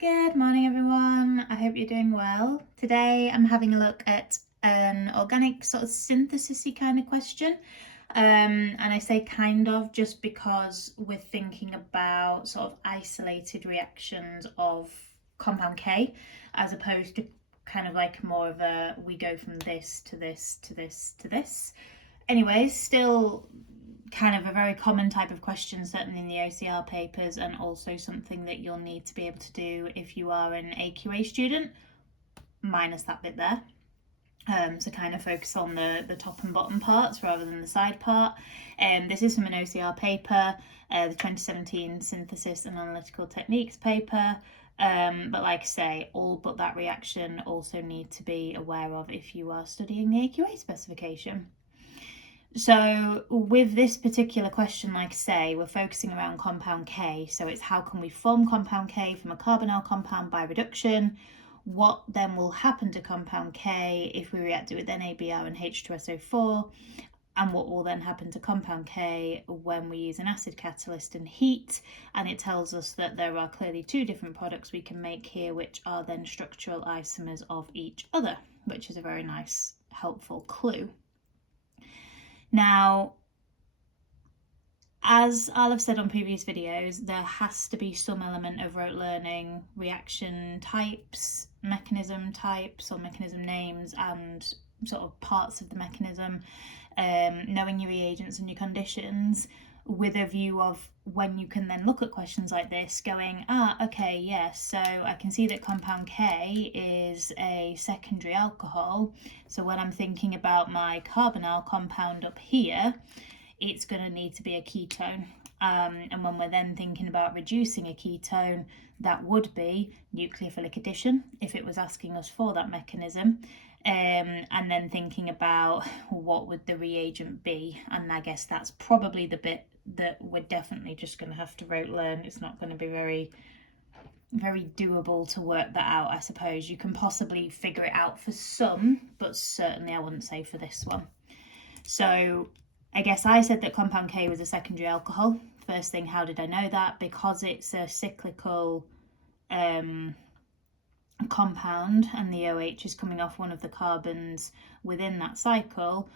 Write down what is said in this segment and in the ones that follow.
Good morning, everyone. I hope you're doing well. Today I'm having a look at an organic sort of synthesis-y kind of question. And I say kind of just because we're thinking about sort of isolated reactions of compound K as opposed to kind of like more of a we go from this to this to this to this. Anyways, still kind of a very common type of question, certainly in the OCR papers, and also something that you'll need to be able to do if you are an AQA student, minus that bit there. So kind of focus on the top and bottom parts rather than the side part. This is from an OCR paper, the 2017 Synthesis and Analytical Techniques paper. But like I say, all but that reaction also need to be aware of if you are studying the AQA specification. So with this particular question, like I say, we're focusing around compound K. So it's how can we form compound K from a carbonyl compound by reduction? What then will happen to compound K if we react it with NABR and H2SO4? And what will then happen to compound K when we use an acid catalyst and heat? And it tells us that there are clearly two different products we can make here, which are then structural isomers of each other, which is a very nice, helpful clue. Now, as I'll have said on previous videos, there has to be some element of rote learning, reaction types, mechanism types or mechanism names, and sort of parts of the mechanism, knowing your reagents and your conditions, with a view of when you can then look at questions like this going, okay, yes, so I can see that compound K is a secondary alcohol. So when I'm thinking about my carbonyl compound up here, it's going to need to be a ketone. And when we're then thinking about reducing a ketone, that would be nucleophilic addition if it was asking us for that mechanism. And then thinking about what would the reagent be, and I guess that's probably the bit that we're definitely just going to have to rote learn. It's not going to be very doable to work that out. I suppose you can possibly figure it out for some, but certainly I wouldn't say for this one. So I guess I said that compound K was a secondary alcohol. First thing, how did I know that? Because it's a cyclical compound and the OH is coming off one of the carbons within that cycle.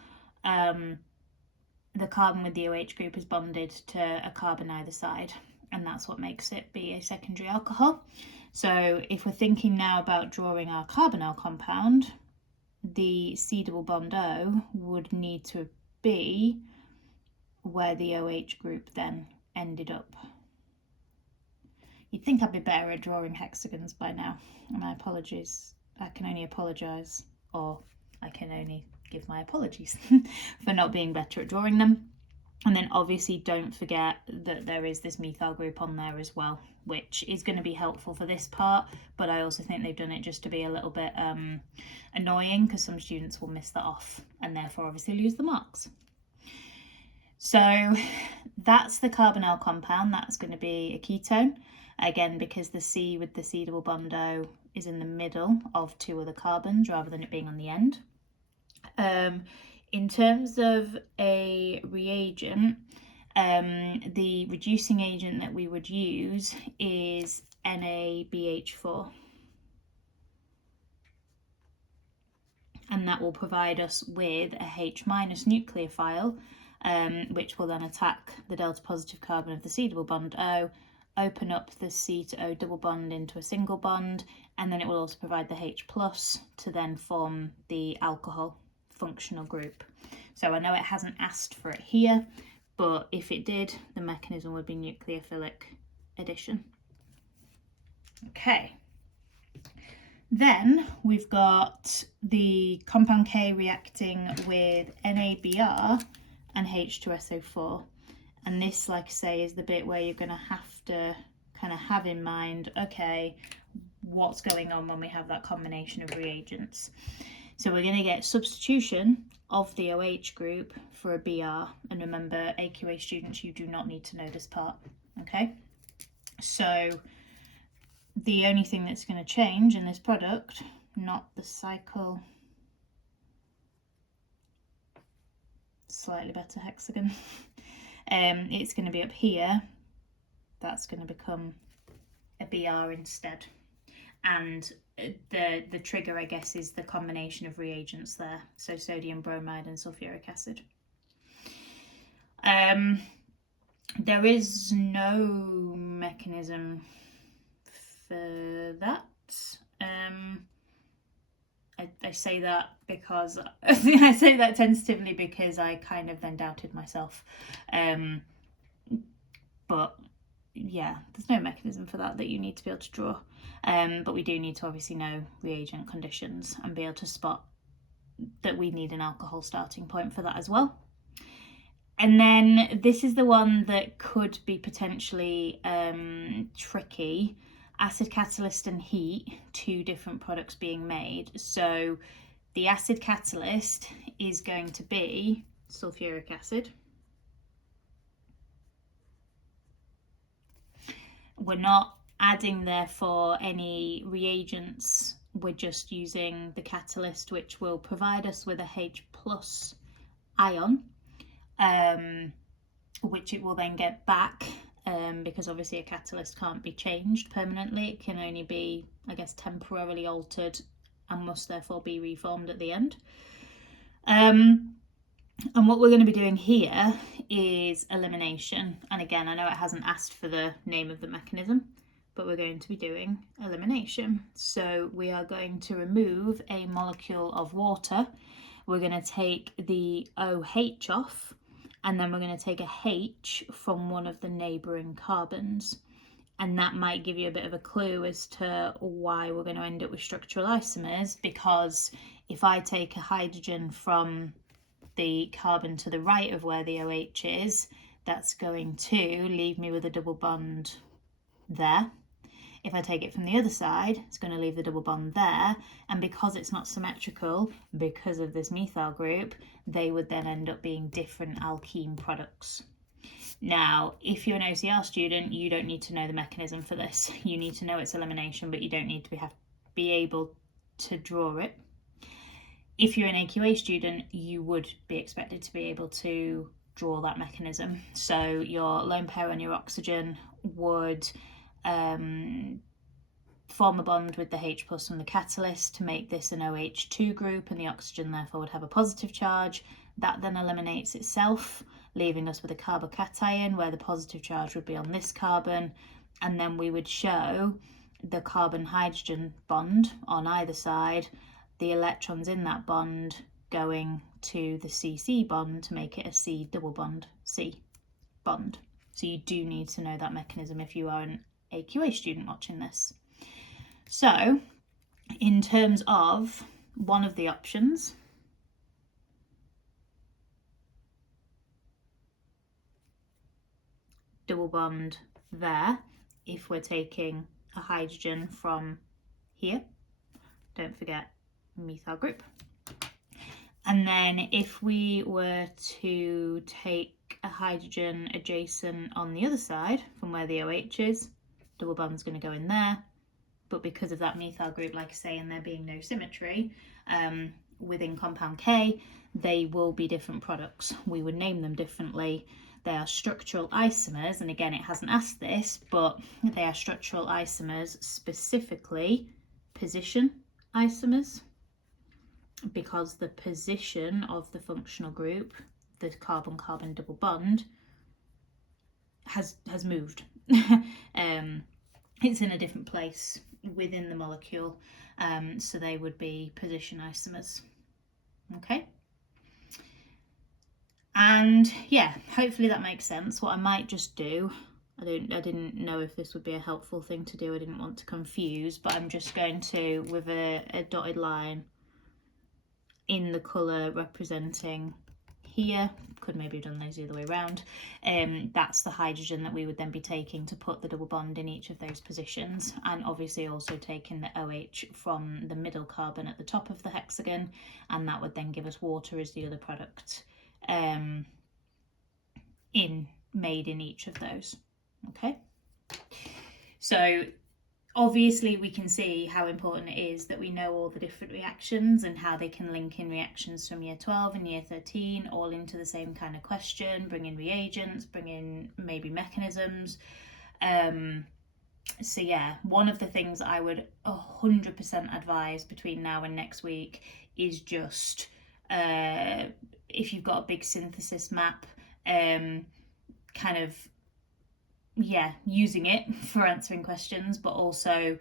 The carbon with the OH group is bonded to a carbon either side, and that's what makes it be a secondary alcohol. So if we're thinking now about drawing our carbonyl compound, the C double bond O would need to be where the OH group then ended up. You'd think I'd be better at drawing hexagons by now. My apologies. I can only apologise, or I can only give my apologies for not being better at drawing them. And then obviously don't forget that there is this methyl group on there as well, which is going to be helpful for this part, but I also think they've done it just to be a little bit annoying, because some students will miss that off and therefore obviously lose the marks. So that's the carbonyl compound. That's going to be a ketone, again because the C with the C double bond O is in the middle of two other carbons rather than it being on the end. In terms of a reagent, the reducing agent that we would use is NaBH4, and that will provide us with a H- nucleophile, which will then attack the delta positive carbon of the C double bond O, open up the C to O double bond into a single bond, and then it will also provide the H+ to then form the alcohol functional group. So I know it hasn't asked for it here, but if it did, the mechanism would be nucleophilic addition. Okay. Then we've got the compound K reacting with NABR and H2SO4. And this, like I say, is the bit where you're going to have to kind of have in mind, okay, what's going on when we have that combination of reagents. So we're going to get substitution of the OH group for a BR. And remember, AQA students, you do not need to know this part, okay? So the only thing that's going to change in this product, not the cycle, slightly better hexagon, it's going to be up here. That's going to become a BR instead. and the trigger, I guess, is the combination of reagents there, so sodium bromide and sulfuric acid. There is no mechanism for that. I say that because I say that tentatively because I kind of then doubted myself. But yeah, there's no mechanism for that you need to be able to draw. But we do need to obviously know reagent conditions and be able to spot that we need an alcohol starting point for that as well. And then this is the one that could be potentially tricky. Acid catalyst and heat, two different products being made. So the acid catalyst is going to be sulfuric acid. We're not adding therefore any reagents, we're just using the catalyst, which will provide us with a H plus ion, which it will then get back, because obviously a catalyst can't be changed permanently. It can only be, I guess, temporarily altered and must therefore be reformed at the end. And what we're going to be doing here is elimination. And again, I know it hasn't asked for the name of the mechanism, but we're going to be doing elimination. So we are going to remove a molecule of water. We're going to take the OH off, and then we're going to take a H from one of the neighbouring carbons. And that might give you a bit of a clue as to why we're going to end up with structural isomers, because if I take a hydrogen from the carbon to the right of where the OH is, that's going to leave me with a double bond there. If I take it from the other side, it's going to leave the double bond there, and because it's not symmetrical, because of this methyl group, they would then end up being different alkene products. Now, if you're an OCR student, you don't need to know the mechanism for this. You need to know its elimination, but you don't need to be able to draw it. If you're an AQA student, you would be expected to be able to draw that mechanism. So your lone pair on your oxygen would form a bond with the H plus from the catalyst to make this an OH2 group, and the oxygen therefore would have a positive charge. That then eliminates itself, leaving us with a carbocation where the positive charge would be on this carbon, and then we would show the carbon-hydrogen bond on either side, the electrons in that bond going to the CC bond to make it a C double bond C bond. So you do need to know that mechanism if you are an AQA student watching this. So in terms of one of the options, double bond there, if we're taking a hydrogen from here, don't forget methyl group. And then if we were to take a hydrogen adjacent on the other side from where the OH is, double bond's going to go in there, but because of that methyl group, like I say, and there being no symmetry within compound K, they will be different products. We would name them differently. They are structural isomers, and again, it hasn't asked this, but they are structural isomers, specifically position isomers, because the position of the functional group, the carbon-carbon double bond, has moved. It's in a different place within the molecule, so they would be position isomers. Okay. And yeah, hopefully that makes sense. What I might just do, I didn't know if this would be a helpful thing to do. I didn't want to confuse, but I'm just going to, with a dotted line in the colour representing here, could maybe have done those the other way around, that's the hydrogen that we would then be taking to put the double bond in each of those positions, and obviously also taking the OH from the middle carbon at the top of the hexagon, and that would then give us water as the other product made in each of those. Okay, so obviously we can see how important it is that we know all the different reactions and how they can link in reactions from year 12 and year 13 all into the same kind of question, bring in reagents, bring in maybe mechanisms. So yeah, one of the things I would 100% advise between now and next week is just if you've got a big synthesis map, kind of using it for answering questions, but also,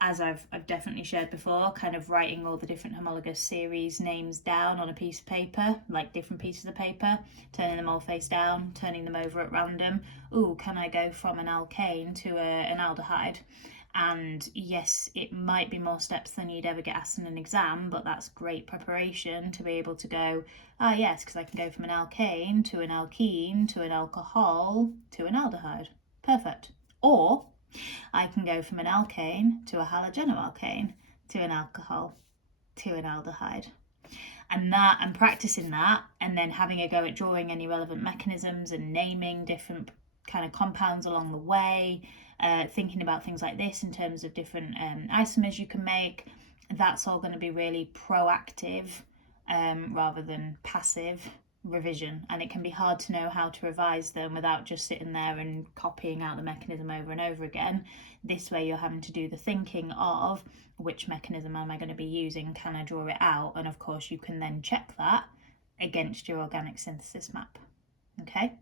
as I've definitely shared before, kind of writing all the different homologous series names down on a piece of paper, like different pieces of paper, turning them all face down, turning them over at random. Ooh, can I go from an alkane to an aldehyde? And yes, it might be more steps than you'd ever get asked in an exam, but that's great preparation to be able to go, ah, yes, because I can go from an alkane to an alkene to an alcohol to an aldehyde. Perfect. Or I can go from an alkane to a halogenoalkane to an alcohol to an aldehyde. And practicing that, and then having a go at drawing any relevant mechanisms and naming different kind of compounds along the way, thinking about things like this in terms of different isomers you can make. That's all going to be really proactive rather than passive revision, and it can be hard to know how to revise them without just sitting there and copying out the mechanism over and over again. This way you're having to do the thinking of which mechanism am I going to be using, can I draw it out, and of course you can then check that against your organic synthesis map. Okay,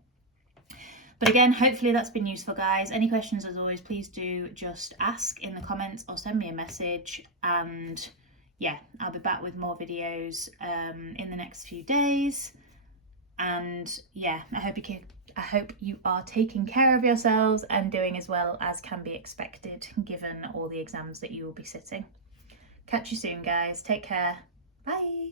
but again, hopefully that's been useful, guys. Any questions, as always, please do just ask in the comments or send me a message, and yeah, I'll be back with more videos in the next few days. And yeah, I hope you are taking care of yourselves and doing as well as can be expected given all the exams that you will be sitting. Catch you soon, guys. Take care. Bye.